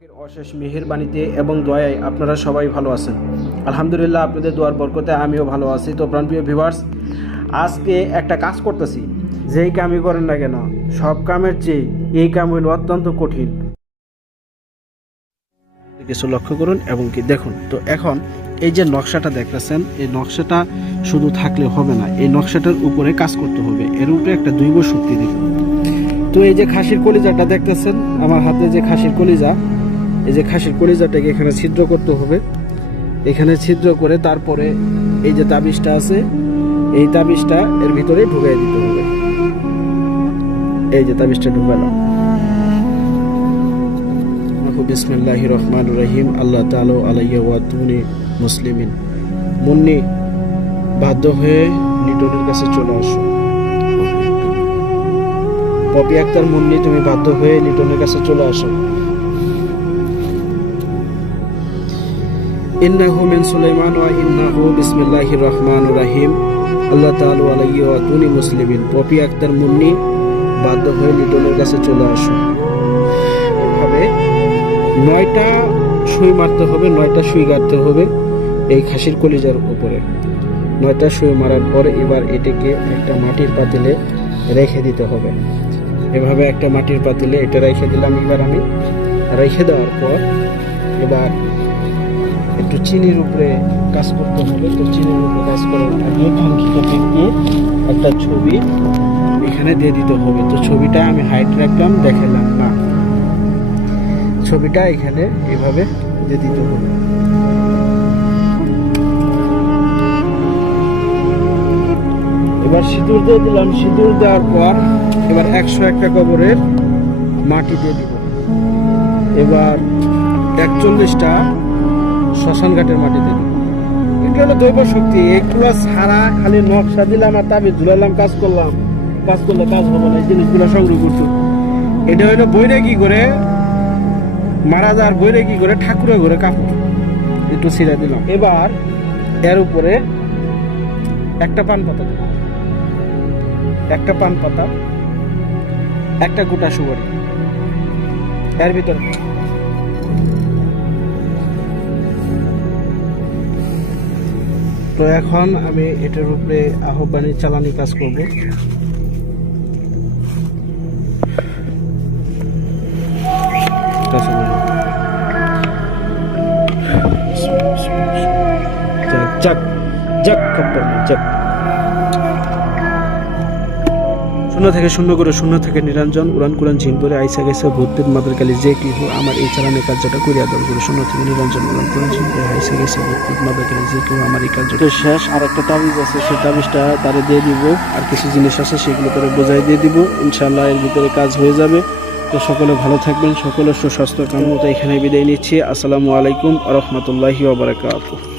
অশেষ মেহেরবানিতে এবং দয়ায় আপনারা সবাই ভালো আছেন। আলহামদুলিল্লাহ, আপনাদের দোয়ার বরকতে আমিও ভালো আছি। তো প্রাণপ্রিয় ভিউয়ার্স, আজকে একটা কাজ করতেছি, যেই কামই করেন না কেন সব কামের চেয়ে এই কাম হইল অত্যন্ত কঠিন। কিছু লক্ষ্য করুন এবং কি দেখুন। তো এখন এই যে নকশাটা দেখতেছেন, এই নকশাটা শুধু থাকলে হবে না, এই নকশাটার উপরে কাজ করতে হবে, এর উপরে একটা দৈব শক্তি দিতে হবে। তো এই যে খাসির কলিজাটা দেখতেছেন আমার হাতে, যে খাসির কলিজা, এই যে খাসির কলিজাটাকে এখানে ছিদ্র করতে হবে। এখানে ছিদ্র করে তারপরে এই যে তাবিজটা আছে, এই তাবিজটা এর ভিতরে ঢুকিয়ে দিতে হবে। এই যে তাবিজটা ঢুকালাম। বিসমিল্লাহির রহমানির রহিম। আল্লাহ তাআলা আলাইয়া ওয়া তুনি মুসলিমিন। মুন্নি, বাধ্য হয়ে লিটনের কাছে চলে আসো। পপি আক্তার মুন্নি, তুমি বাধ্য হয়ে লিটনের কাছে চলে আসো। ইন্নাহু মিন সুলাইমান ওয়া ইন্নাহু বিসমিল্লাহির রহমানির রহিম। আল্লাহ তাআলা আলাইহি ওয়া তুনি মুসলিমিন। পপি আক্তার মুন্নি, বাধ্য হয়ে লিটনের কাছে চলে আসো। এভাবে 9টা সুই মারতে হবে, 9টা সুই গাঁথতে হবে এই খাসির কলিজার উপরে। 9টা সুই মারার পর এবার এটাকে একটা মাটির পাতিলে রেখে দিতে হবে। এভাবে একটা মাটির পাতিলে এটা রেখে দিলাম। এবার আমি রেখে দেওয়ার পর এবার একটু চিনির উপরে কাজ করতে হবে। তো চিনির উপরে কাজ করার আগে কাঙ্ক্ষিত ব্যক্তির একটা ছবি এখানে দিয়ে দিতে হবে। তো ছবিটা আমি হাইট রাখলাম, দেখালাম না, ছবিটা এখানে এভাবে দিয়ে দিতে হবে। এবার সিঁদুর দিয়ে দিলাম। সিঁদুর দেওয়ার পর এবার 101টা কবরের মাটি দিয়ে দিব। এবার 41টা শ্মশান ঘাটের মাটি দিয়ে দিব। এটা হলো দৈব শক্তি। এইগুলো ছাড়া খালি নকশা দিলাম আর তাবিজ ঝুলালাম, কাজ করলে কাজ হবে না। এই জিনিসগুলো সংগ্রহ করছো, এটা হলো বৈরাগী করে মারা যাওয়ার, বৈরাগী করে ঠাকুরের ঘরে কাপড় একটু ছিঁড়ে দিলাম। এবার এর উপরে একটা পান পাতা দেব, একটা পান পাতা, একটা গোটা সুপারি এর ভিতরে। তো এখন আমি এটার উপরে আহ্বানী চালানি কাজ করব। শূন্য থেকে শূন্য করে, শূন্য থেকে নিরঞ্জন, উড়ান কুরান ঝিন পরে আইসা গেছে ভূতের মাদের কালি যে কি হো আমার এই চালানের কার্যটা করিয়া দল করে। শূন্য থেকে নিরঞ্জন, উড়ান কুরান ঝিন পরে আইসা গেছে ভূতের মাদের কালি যে কি হো আমার এই কার্যটা শেষ। আর একটা তাবিজ আছে, সেই তাবিজটা তারে দিয়ে দিব। আর কিছু জিনিস আছে সেগুলো তারে বোঝাই দিয়ে দিব। ইনশাআল্লাহ এর ভিতরে কাজ হয়ে যাবে। তো সকলে ভালো থাকবেন, সকলের সুস্বাস্থ্য কামনা এখানে বিদায় নিচ্ছি। আসসালামু আলাইকুম ওয়া রাহমাতুল্লাহি ওয়া বারাকাতুহু।